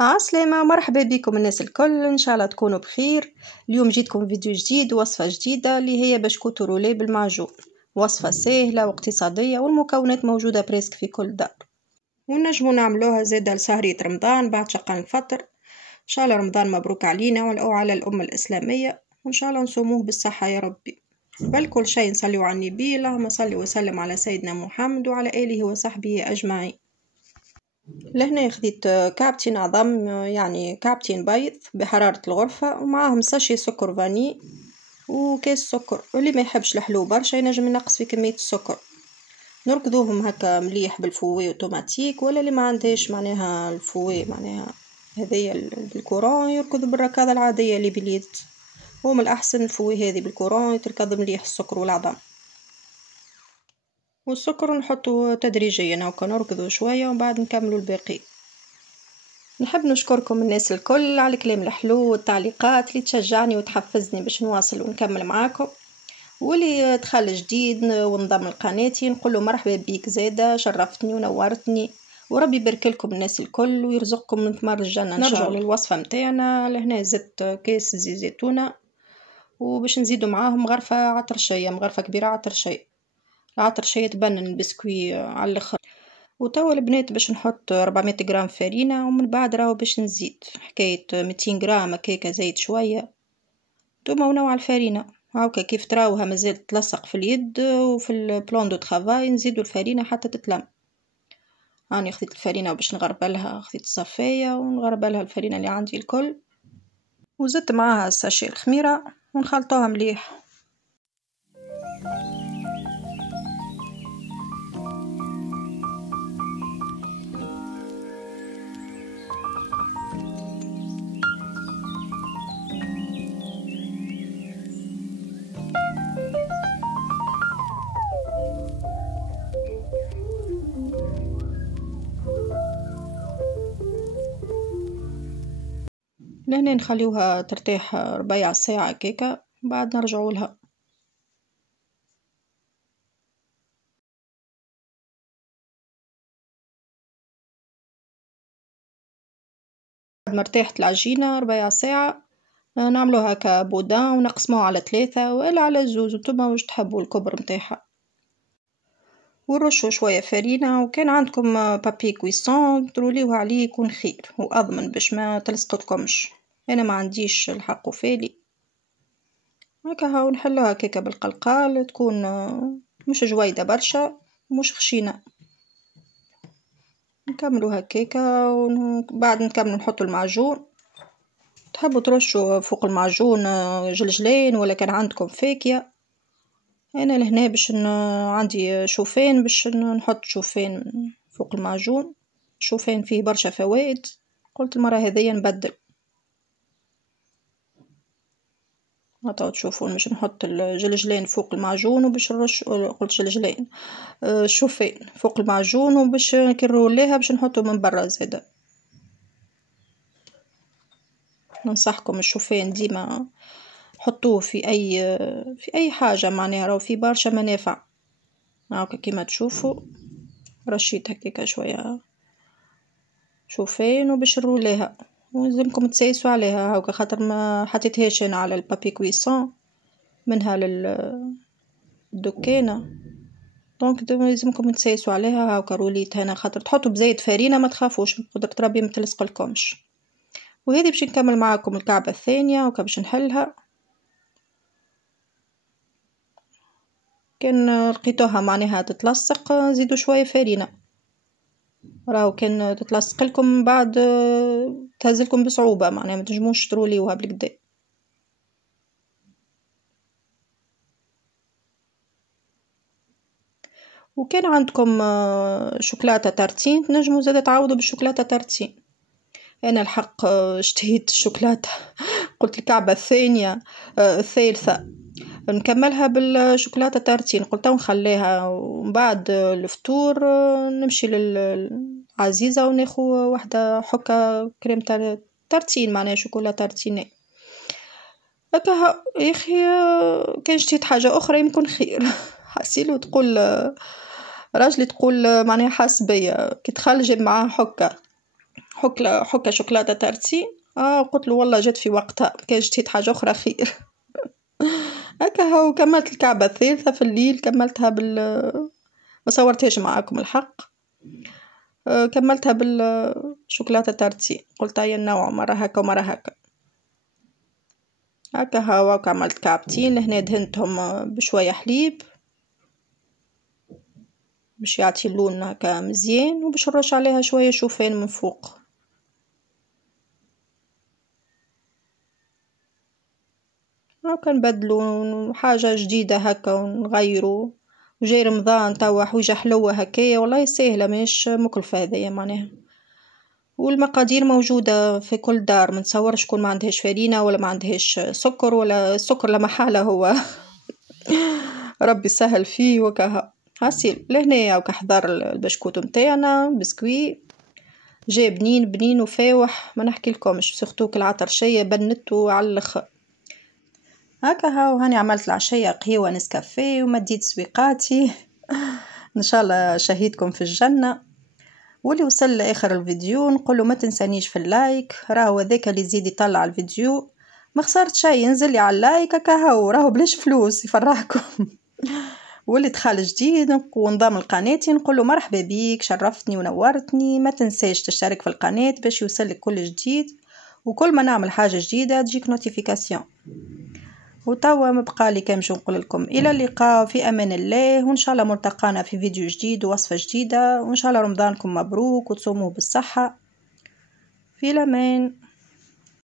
عسلامة، مرحبا بكم الناس الكل، ان شاء الله تكونوا بخير. اليوم جيتكم فيديو جديد ووصفة جديدة اللي هي باش كوتورولي بالمعجون. وصفة سهلة واقتصادية والمكونات موجودة بريسك في كل دار، ونجمو نعملوها زادة لسهرية رمضان بعد شقان الفطر. ان شاء الله رمضان مبروك علينا وعلى الأمة الإسلامية، وان شاء الله نصوموه بالصحة يا ربي. بل كل شيء نصلي على النبي، اللهم صل وسلم على سيدنا محمد وعلى آله وصحبه أجمعين. لهنا خديت كعبتين عظم، يعني كعبتين بيض بحرارة الغرفة، ومعاهم ساشي سكر فاني وكاس سكر. واللي ما يحبش الحلو برشا ينجم ينقص في كمية السكر. نركضوهم هكا مليح بالفوي اوتوماتيك، ولا اللي ما عندهاش معناها الفوي معناها هذيا بالكورون يركض بالركاضة العادية اللي باليد. هو من الأحسن الفوي هذه بالكورون تركض مليح السكر والعظم. والسكر نحطه تدريجيا هكا نركضه شوية ومن بعد نكملوا الباقي. نحب نشكركم الناس الكل على الكلام الحلو والتعليقات اللي تشجعني وتحفزني باش نواصل ونكمل معاكم. واللي دخل جديد وانضم لقناتي نقوله مرحبا بيك زادة، شرفتني ونورتني، وربي يبارك لكم الناس الكل ويرزقكم من ثمار الجنة ان شاء الله. نرجع للوصفة متاعنا. لهنا زدت كاس زيت زيتونة، وباش نزيدوا معاهم غرفة عطرشية، مغرفة كبيرة عطرشية. العطرشية تبنن البسكوي على الاخر. وتوا البنات باش نحط 400 غرام فرينة، ومن بعد راهو باش نزيد حكاية 200 غرام هكاكا زيت شوية توما ونوع الفرينة هاكا كيف تراوها مازال تلصق في اليد. وفي البلان دو ترافاي نزيدو الفرينة حتى تتلم. راني خديت الفرينة باش نغربلها، خديت الصفاية ونغربلها الفرينة اللي عندي الكل، وزدت معاها الساشي الخميرة ونخلطوها مليح. لهنا نخليوها ترتاح ربيع ساعة كيكا، بعد نرجعوا لها. بعد ما ارتاحت العجينة ربيع ساعة نعملوها كبودان ونقسموها على 3 ولا على 2، وانتوما واش تحبوا الكبر متاعها. ونرشوا شوية فرينة، وكان عندكم بابي كويسون تروليوه عليه يكون خير وأضمن باش ما تلصقتكمش. أنا ما عنديش الحق وفالي هكا. هاو نحلوها كيكة بالقلقال، تكون مش جويدة برشا ومش خشينة. نكملوها كيكة وبعد نكمل نحطو المعجون. تحبوا ترشوا فوق المعجون جلجلين ولا كان عندكم فاكية. انا لهنا باش عندي شوفان باش نحط شوفان فوق المعجون. شوفان فيه برشا فوائد، قلت المرة هذيا نبدل. هاتوا تشوفون باش نحط الجلجلين فوق المعجون وباش نرش، قلت جلجلين شوفان فوق المعجون وباش نكروليها باش نحطه من برا زادا. ننصحكم الشوفان ديما حطوه في اي حاجه معناها راهو في برشا منافع. هاكا كيما تشوفوا رشيت هكاكا شويه شوفان وباش نروليها، ولازمكم تسيسوا عليها هاكا خاطر ما حطيتهاش انا على البابي كويسون منها للدكانه. دونك لازمكم تسيسوا عليها هاكا روليت هنا خاطر تحطوا بزيت فرينه ما تخافوش قدرة ربي ما تلصقلكمش. وهذه باش نكمل معاكم الكعبه الثانيه وكا باش نحلها. كان لقيتوها معناها تتلصق زيدوا شويه فرينه، راهو كان تتلصق لكم بعد تهزلكم بصعوبه معناها ما تنجموش تروليوها بالكدا. وكان عندكم شوكولاته تارتين تنجموا زاده تعوضوا بالشوكولاته تارتين. انا الحق اشتهيت الشوكولاته قلت الكعبه الثانيه الثالثه نكملها بالشوكولاته تارتين، قلت نخليها ومن بعد الفطور نمشي للعزيزه وناخذ واحده حكه كريم تارتين معناها شوكولاته تارتيني هكا. يا اخي كان شتيت حاجه اخرى يمكن خير. حسيلو تقول راجلي تقول معناها حاس بيا كي تخلي جيب معاه حكه حكة شوكولاتة تارتين. قلت له والله جات في وقتها، كان جديت حاجة أخرى خير. هكا هو كملت الكعبة الثالثة في الليل، كملتها ما صورتهاش معاكم الحق. كملتها بالشوكولاتة تارتين، قلت هيا نوع مرة هكا ومرة هكا. هكا هوا كملت كعبتين لهنا، دهنتهم بشوية حليب باش يعطي اللون هكا مزيان، وباش نرش عليها شوية شوفان من فوق. هاكا نبدلو حاجة جديدة هكا ونغيرو، وجاي رمضان توا حويجة حلوة هكايا والله ساهلة مش مكلفة هذيا معناها. والمقادير موجودة في كل دار، منتصور شكون ما عندهاش فرينة ولا ما عندهاش سكر، ولا السكر لا محالة هو ربي سهل فيه. وكها هاسيل لهنا وكحضر البشكوت متاعنا بسكوي جاي بنين بنين وفاوح ما نحكي لكمش، سختوك العطرشية بنتو على الاخر. هكا هاو هاني عملت العشية قهوة نسكافيه ومديت سويقاتي. ان شاء الله شهيدكم في الجنة. واللي وصل لاخر الفيديو نقوله ما تنسانيش في اللايك، راهو هذاك اللي يزيد يطلع الفيديو، ما خسرت شيء ينزل لي على اللايك. هكا هاو راهو بلاش فلوس يفرحكم. واللي دخل جديد وانضم لقناتي نقوله مرحبا بيك، شرفتني ونورتني. ما تنساش تشترك في القناة باش يوصلك كل جديد، وكل ما نعمل حاجة جديدة تجيك نوتيفيكاسيون. وتوا مبقالي كامش نقول لكم الى اللقاء في امان الله، وان شاء الله ملتقانا في فيديو جديد ووصفة جديدة، وان شاء الله رمضانكم مبروك وتصوموه بالصحة في الامان.